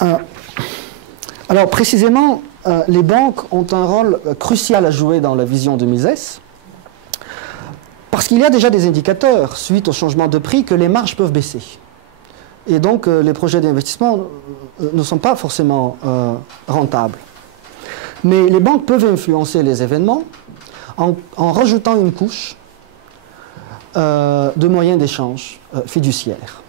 Alors précisément, les banques ont un rôle crucial à jouer dans la vision de Mises, parce qu'il y a déjà des indicateurs, suite au changement de prix, que les marges peuvent baisser. Et donc les projets d'investissement ne sont pas forcément rentables. Mais les banques peuvent influencer les événements en rajoutant une couche de moyens d'échange fiduciaires.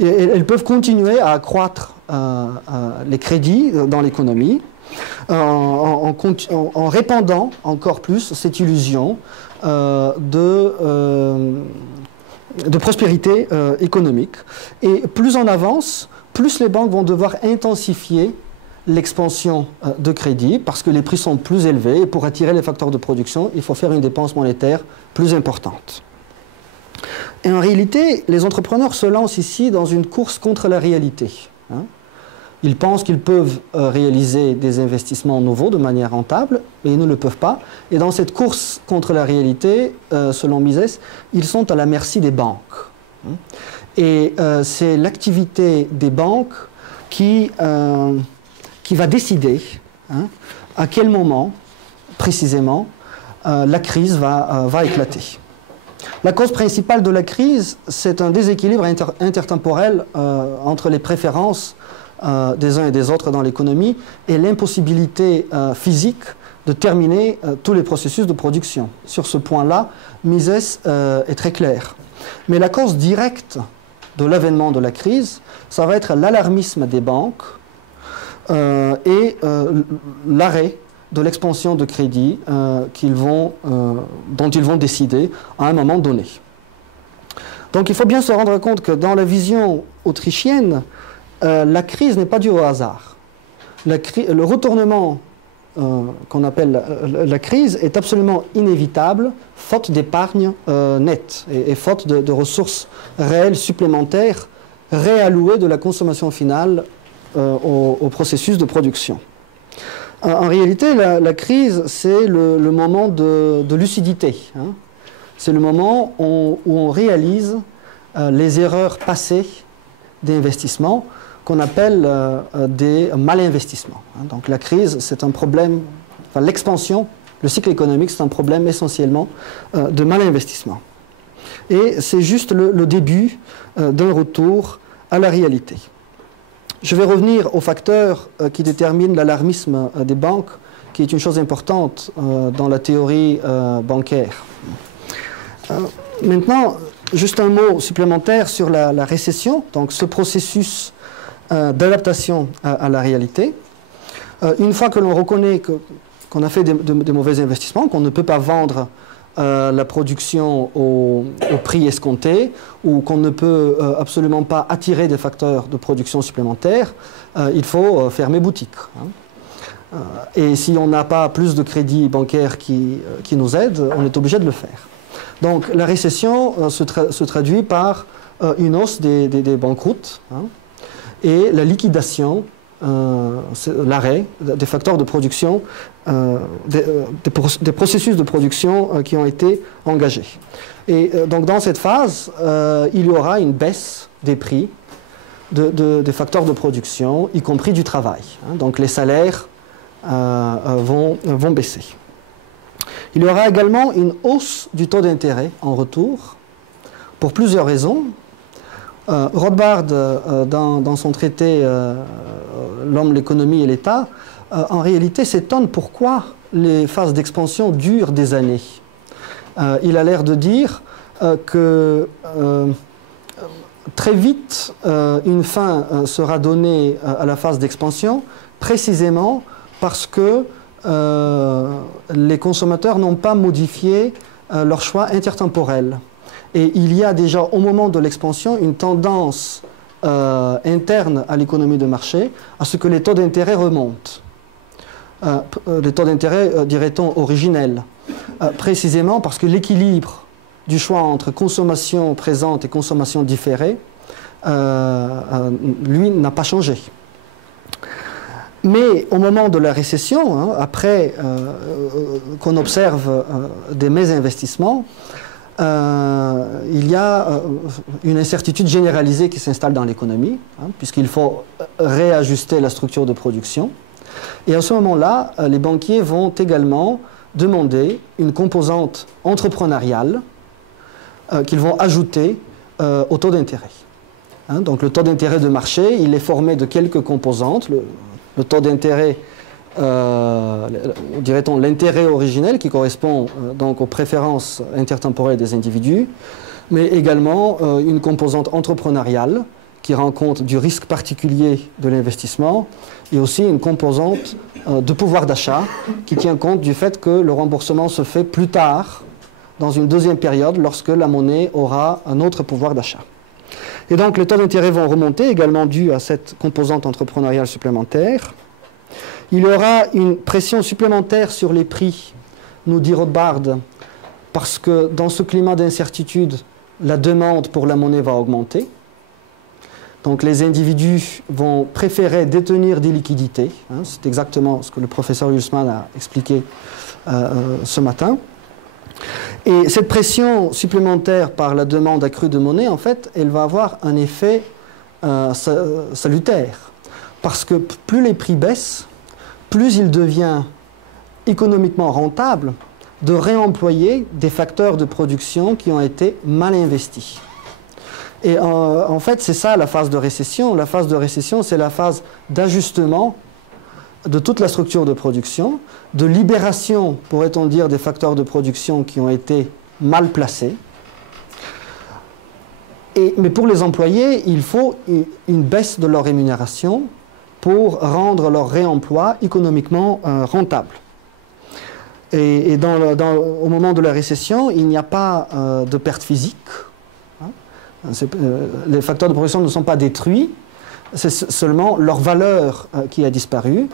Et elles peuvent continuer à accroître les crédits dans l'économie en répandant encore plus cette illusion de prospérité économique. Et plus on avance, plus les banques vont devoir intensifier l'expansion de crédit parce que les prix sont plus élevés et pour attirer les facteurs de production, il faut faire une dépense monétaire plus importante. Et en réalité, les entrepreneurs se lancent ici dans une course contre la réalité. Ils pensent qu'ils peuvent réaliser des investissements nouveaux de manière rentable, mais ils ne le peuvent pas. Et dans cette course contre la réalité, selon Mises, ils sont à la merci des banques. Et c'est l'activité des banques qui va décider à quel moment, précisément, la crise va éclater. La cause principale de la crise, c'est un déséquilibre intertemporel entre les préférences des uns et des autres dans l'économie et l'impossibilité physique de terminer tous les processus de production. Sur ce point-là, Mises est très clair. Mais la cause directe de l'avènement de la crise, ça va être l'alarmisme des banques et l'arrêt de l'expansion de crédit dont ils vont décider à un moment donné. Donc il faut bien se rendre compte que dans la vision autrichienne, la crise n'est pas due au hasard. Le retournement qu'on appelle la crise est absolument inévitable, faute d'épargne nette et faute de ressources réelles supplémentaires réallouées de la consommation finale au processus de production. En réalité, la crise, c'est le moment de lucidité. C'est le moment où on réalise les erreurs passées d'investissement qu'on appelle des malinvestissements. Donc la crise, c'est un problème, enfin l'expansion, le cycle économique, c'est un problème essentiellement de malinvestissement. Et c'est juste le début d'un retour à la réalité. Je vais revenir aux facteurs qui déterminent l'alarmisme des banques, qui est une chose importante dans la théorie bancaire. Maintenant, juste un mot supplémentaire sur la récession, donc ce processus d'adaptation à la réalité. Une fois que l'on reconnaît qu'on a fait de mauvais investissements, qu'on ne peut pas vendre la production au prix escompté ou qu'on ne peut absolument pas attirer des facteurs de production supplémentaires, il faut fermer boutique. Et si on n'a pas plus de crédits bancaires qui nous aident, on est obligé de le faire. Donc la récession se traduit par une hausse des banqueroutes et la liquidation, l'arrêt des facteurs de production, des processus de production qui ont été engagés. Et donc dans cette phase, il y aura une baisse des prix des facteurs de production, y compris du travail. Donc les salaires vont baisser. Il y aura également une hausse du taux d'intérêt en retour, pour plusieurs raisons. Rothbard, dans son traité L'homme, l'économie et l'État, en réalité s'étonne pourquoi les phases d'expansion durent des années. Il a l'air de dire que très vite, une fin sera donnée à la phase d'expansion, précisément parce que les consommateurs n'ont pas modifié leur choix intertemporel. Et il y a déjà, au moment de l'expansion, une tendance interne à l'économie de marché à ce que les taux d'intérêt remontent. Les taux d'intérêt, dirait-on, originels. Précisément parce que l'équilibre du choix entre consommation présente et consommation différée, lui, n'a pas changé. Mais au moment de la récession, après qu'on observe des mésinvestissements, il y a une incertitude généralisée qui s'installe dans l'économie, puisqu'il faut réajuster la structure de production. Et à ce moment-là, les banquiers vont également demander une composante entrepreneuriale qu'ils vont ajouter au taux d'intérêt. Hein, donc le taux d'intérêt de marché, il est formé de quelques composantes. Le taux d'intérêt, dirait-on, l'intérêt originel qui correspond donc aux préférences intertemporelles des individus, mais également une composante entrepreneuriale qui rend compte du risque particulier de l'investissement, et aussi une composante de pouvoir d'achat qui tient compte du fait que le remboursement se fait plus tard, dans une deuxième période, lorsque la monnaie aura un autre pouvoir d'achat. Et donc les taux d'intérêt vont remonter, également dû à cette composante entrepreneuriale supplémentaire. Il y aura une pression supplémentaire sur les prix, nous dit Rothbard, parce que dans ce climat d'incertitude, la demande pour la monnaie va augmenter. Donc les individus vont préférer détenir des liquidités. Hein, c'est exactement ce que le professeur Huysmans a expliqué ce matin. Et cette pression supplémentaire par la demande accrue de monnaie, en fait, elle va avoir un effet salutaire. Parce que plus les prix baissent, plus il devient économiquement rentable de réemployer des facteurs de production qui ont été mal investis. Et en fait, c'est ça la phase de récession. La phase de récession, c'est la phase d'ajustement de toute la structure de production, de libération, pourrait-on dire, des facteurs de production qui ont été mal placés. Mais pour les employés, il faut une baisse de leur rémunération pour rendre leur réemploi économiquement rentable. Et au moment de la récession, il n'y a pas de perte physique. Les facteurs de production ne sont pas détruits, c'est seulement leur valeur qui a disparu.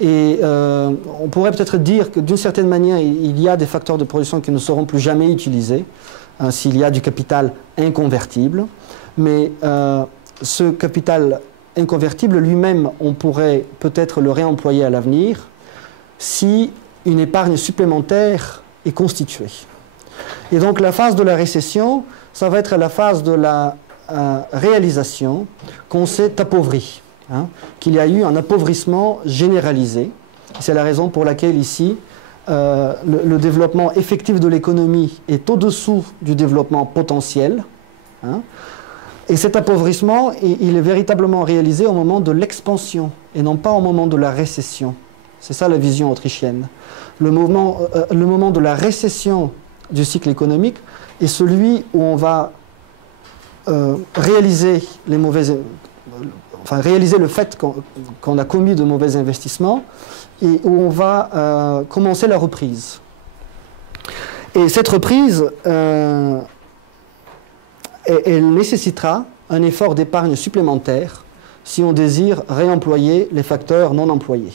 Et on pourrait peut-être dire que d'une certaine manière, il y a des facteurs de production qui ne seront plus jamais utilisés s'il y a du capital inconvertible. Mais ce capital inconvertible lui-même, on pourrait peut-être le réemployer à l'avenir si une épargne supplémentaire est constituée. Et donc la phase de la récession, ça va être la phase de la réalisation qu'on s'est appauvri, hein, qu'il y a eu un appauvrissement généralisé. C'est la raison pour laquelle ici, le développement effectif de l'économie est au-dessous du développement potentiel. Hein, et cet appauvrissement, il est véritablement réalisé au moment de l'expansion et non pas au moment de la récession. C'est ça la vision autrichienne. Le moment de la récession du cycle économique est celui où on va réaliser réaliser le fait qu'on a commis de mauvais investissements et où on va commencer la reprise. Et cette reprise, elle nécessitera un effort d'épargne supplémentaire si on désire réemployer les facteurs non employés.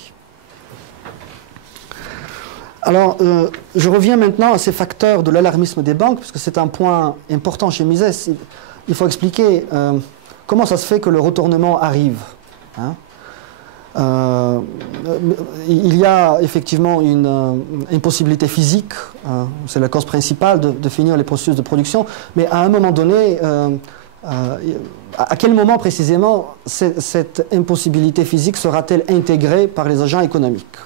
Alors, je reviens maintenant à ces facteurs de l'alarmisme des banques, parce que c'est un point important chez Mises. Il faut expliquer comment ça se fait que le retournement arrive. Hein. Il y a effectivement une impossibilité physique, c'est la cause principale de finir les processus de production, mais à un moment donné, à quel moment précisément cette impossibilité physique sera-t-elle intégrée par les agents économiques ?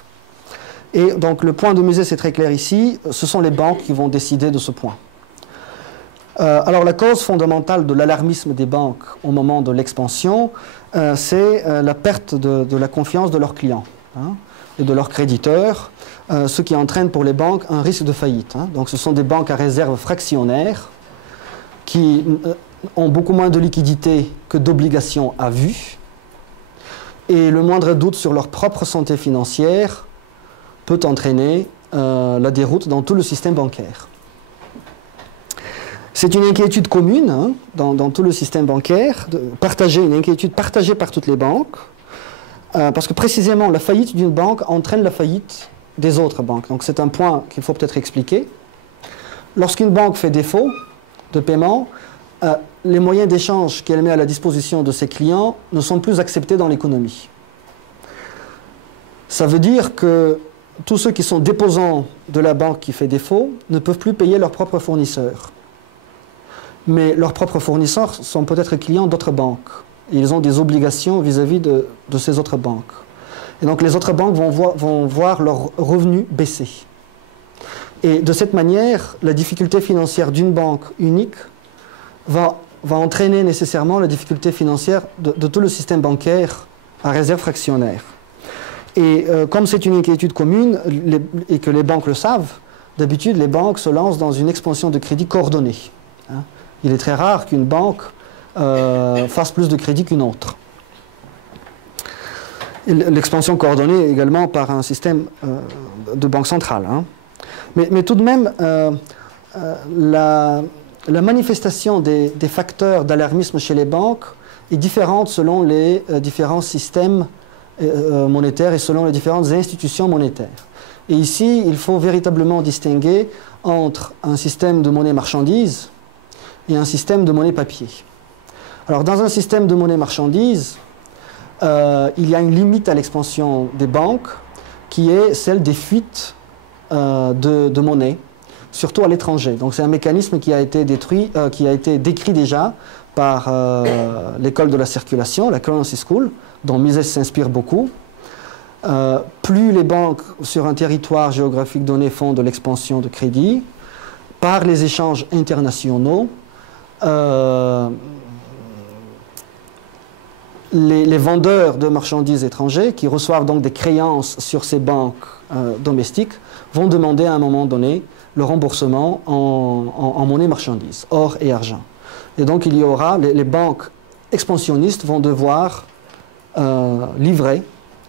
Et donc le point de Mises est très clair ici, ce sont les banques qui vont décider de ce point. Alors la cause fondamentale de l'alarmisme des banques au moment de l'expansion, c'est la perte de la confiance de leurs clients, hein, et de leurs créditeurs, ce qui entraîne pour les banques un risque de faillite. Hein. Donc ce sont des banques à réserve fractionnaire qui ont beaucoup moins de liquidités que d'obligations à vue, et le moindre doute sur leur propre santé financière peut entraîner la déroute dans tout le système bancaire. C'est une inquiétude commune, hein, dans tout le système bancaire, une inquiétude partagée par toutes les banques, parce que précisément la faillite d'une banque entraîne la faillite des autres banques. Donc c'est un point qu'il faut peut-être expliquer. Lorsqu'une banque fait défaut de paiement, les moyens d'échange qu'elle met à la disposition de ses clients ne sont plus acceptés dans l'économie. Ça veut dire que tous ceux qui sont déposants de la banque qui fait défaut ne peuvent plus payer leurs propres fournisseurs. Mais leurs propres fournisseurs sont peut-être clients d'autres banques. Et ils ont des obligations vis-à-vis de ces autres banques. Et donc les autres banques vont voir leurs revenus baisser. Et de cette manière, la difficulté financière d'une banque unique va entraîner nécessairement la difficulté financière de tout le système bancaire à réserve fractionnaire. Et comme c'est une inquiétude commune et que les banques le savent, d'habitude les banques se lancent dans une expansion de crédit coordonnée. Hein. Il est très rare qu'une banque fasse plus de crédit qu'une autre. L'expansion coordonnée également par un système de banque centrale. Hein. Mais tout de même, la manifestation des facteurs d'alarmisme chez les banques est différente selon les différents systèmes monétaires et selon les différentes institutions monétaires. Et ici, il faut véritablement distinguer entre un système de monnaie marchandise et un système de monnaie papier. Alors, dans un système de monnaie marchandise, il y a une limite à l'expansion des banques qui est celle des fuites de monnaie, surtout à l'étranger. Donc c'est un mécanisme qui a été décrit déjà par l'école de la circulation, la Currency School, dont Mises s'inspire beaucoup. Plus les banques sur un territoire géographique donné font de l'expansion de crédit, par les échanges internationaux, les vendeurs de marchandises étrangers, qui reçoivent donc des créances sur ces banques domestiques, vont demander à un moment donné le remboursement en monnaie marchandise, or et argent. Et donc il y aura, les banques expansionnistes vont devoir livrer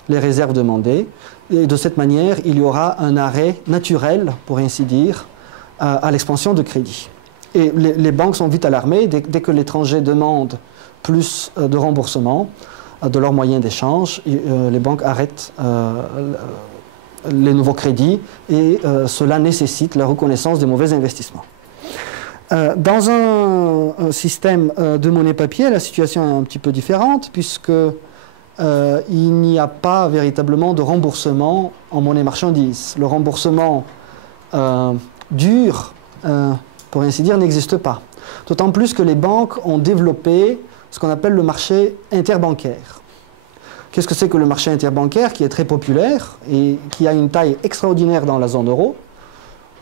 les réserves demandées, et de cette manière, il y aura un arrêt naturel, pour ainsi dire, à l'expansion de crédit. Et les banques sont vite alarmées dès que l'étranger demande plus de remboursement de leurs moyens d'échange, les banques arrêtent les nouveaux crédits et cela nécessite la reconnaissance des mauvais investissements. Dans un système de monnaie papier, la situation est un petit peu différente puisque il n'y a pas véritablement de remboursement en monnaie marchandise. Le remboursement dur, pour ainsi dire, n'existe pas. D'autant plus que les banques ont développé ce qu'on appelle le marché interbancaire. Qu'est-ce que c'est que le marché interbancaire qui est très populaire et qui a une taille extraordinaire dans la zone euro?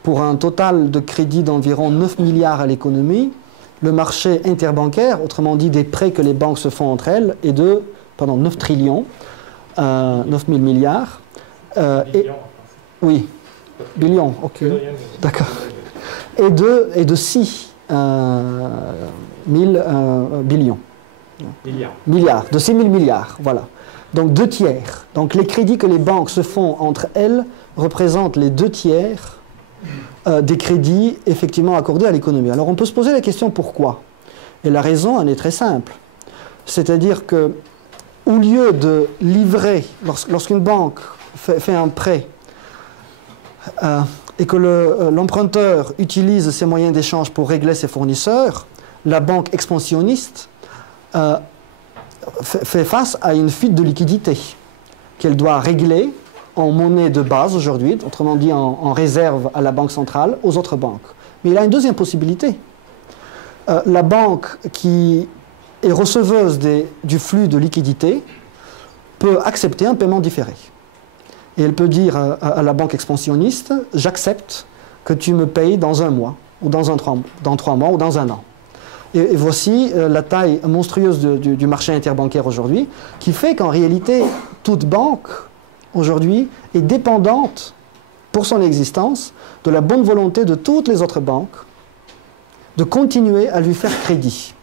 Pour un total de crédit d'environ 9 milliards à l'économie, le marché interbancaire, autrement dit des prêts que les banques se font entre elles, est de 9 trillions, 9 000 milliards. Oui, billions, ok, d'accord. Et de 6 000 billions. Milliards, de 6 000 milliards, voilà. Donc 2 tiers. Donc les crédits que les banques se font entre elles représentent les 2 tiers des crédits effectivement accordés à l'économie. Alors on peut se poser la question pourquoi? Et la raison en est très simple. C'est-à-dire que au lieu de livrer, lorsqu'une banque fait un prêt et que l'emprunteur utilise ses moyens d'échange pour régler ses fournisseurs, la banque expansionniste fait face à une fuite de liquidité qu'elle doit régler en monnaie de base aujourd'hui, autrement dit en réserve à la banque centrale, aux autres banques. Mais il a une deuxième possibilité. La banque qui est receveuse du flux de liquidité peut accepter un paiement différé. Et elle peut dire à la banque expansionniste, j'accepte que tu me payes dans un mois, ou dans 3 mois, ou dans un an. Et voici la taille monstrueuse du marché interbancaire aujourd'hui, qui fait qu'en réalité, toute banque, aujourd'hui, est dépendante, pour son existence, de la bonne volonté de toutes les autres banques de continuer à lui faire crédit.